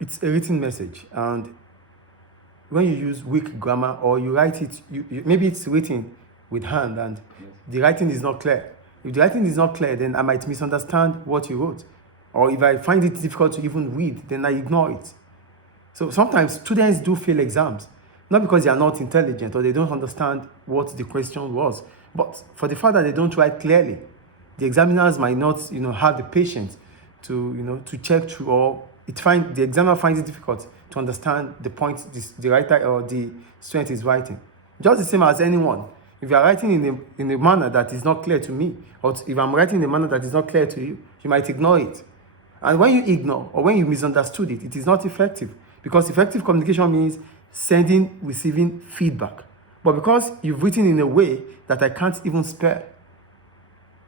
it's a written message, and when you use weak grammar or you write it, maybe it's written with hand and the writing is not clear. If the writing is not clear, then I might misunderstand what you wrote. Or if I find it difficult to even read, then I ignore it. So sometimes students do fail exams, not because they are not intelligent or they don't understand what the question was, but for the fact that they don't write clearly. The examiners might not, have the patience to, to check through, or the examiner finds it difficult to understand the point the writer or the student is writing. Just the same as anyone. If you are writing in a manner that is not clear to me, or if I'm writing in a manner that is not clear to you, you might ignore it. And when you ignore or when you misunderstood it, it is not effective. Because effective communication means sending, receiving feedback. But because you've written in a way that I can't even spell,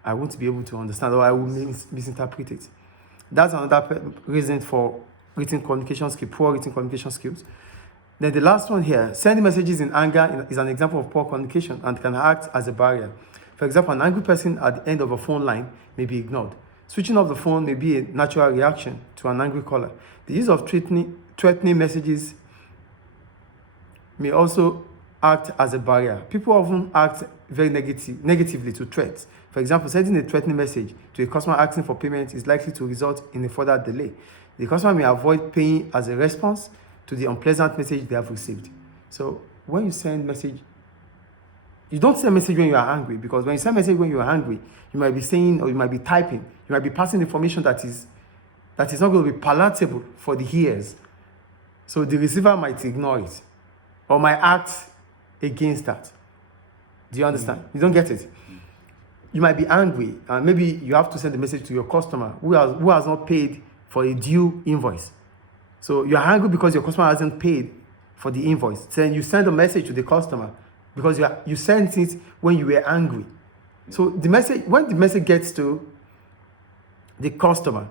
I won't be able to understand, or I will misinterpret it. That's another reason for written communication skills, poor written communication skills. Then the last one here, sending messages in anger is an example of poor communication and can act as a barrier. For example, an angry person at the end of a phone line may be ignored. Switching off the phone may be a natural reaction to an angry caller. The use of threatening messages may also act as a barrier. People often act very negatively to threats. For example, sending a threatening message to a customer asking for payment is likely to result in a further delay. The customer may avoid paying as a response to the unpleasant message they have received. So when you send message, you don't send message when you are angry, because when you send message when you are angry, you might be saying, or you might be typing, you might be passing information that is not going to be palatable for the hearers. So the receiver might ignore it or might act against that. Do you understand? You don't get it? You might be angry, and maybe you have to send a message to your customer who has not paid for a due invoice. So you're angry because your customer hasn't paid for the invoice. Then you send a message to the customer because you sent it when you were angry. So when the message gets to the customer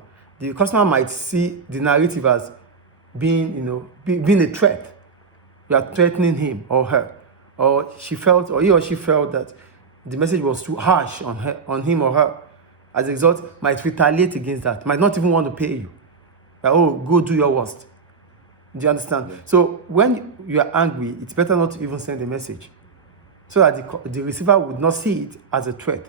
might see the narrative as being a threat. You are threatening him or her, or he or she felt that the message was too harsh on him or her. As a result, might retaliate against that. Might not even want to pay you. Like, go do your worst. Do you understand? Yeah. So when you are angry, it's better not to even send a message, so that the receiver would not see it as a threat.